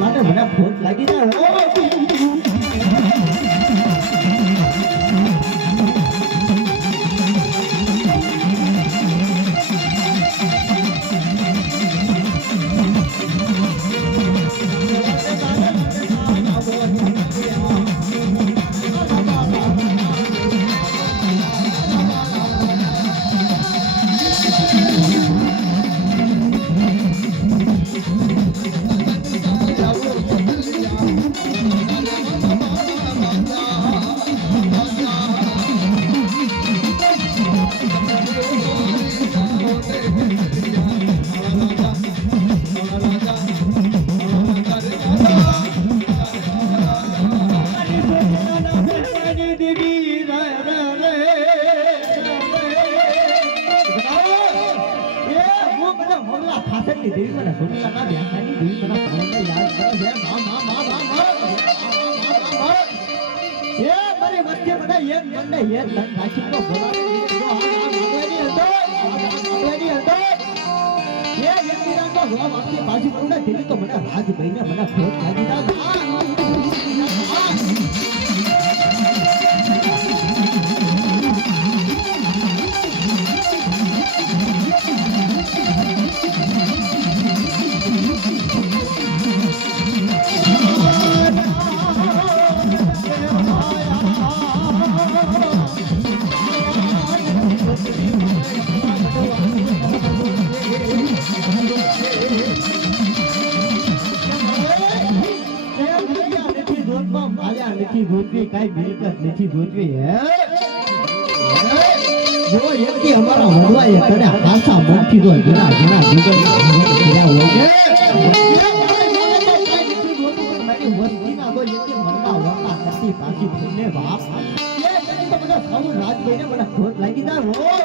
માટે મને ખોટ લાગી જાય પાછી કરું ને તેની તો મને રાજભાઈ ને મને ખોટ લાગી કઈ મિલકત નથી જોતવી હે જો એકથી અમારા વડવાએ તને હાસા મનથી જો જના જના ગુગલ કર્યા હોય છે મારી વસ્તીના તો એકથી મનના વરતા કરતી પાછી ભૂલે બાપ એ તને તો મને સાઉ રાજભાઈને મને ખોટ લાગી જાય હો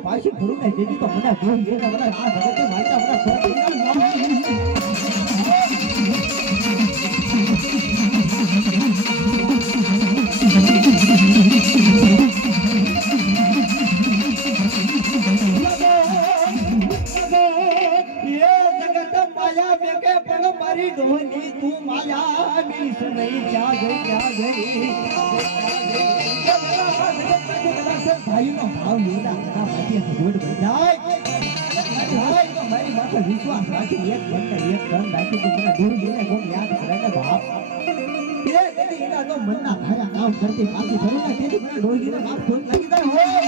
પાછી ફરું ને જેથી તો મને જોઈ ગઈ મને આ ભગતે મારતા મને માયા બેકે પણ મારી ડોલી તું માયા મિલસ નહીં ક્યાં ગઈ ભાઈનો ભાવ લીધા ના પછી ગોડ બજાય મારી માથે વિશ્વાસ રાખી એક બંને એક ધન રાખી તો મને દૂર જઈને કોણ યાદ કરે ને બાપ એ એના તો મનના ધારા કામ કરતી પાછી ફરીને તેથી મને ડોલીને બાપ ખોટ લાગી જાય હો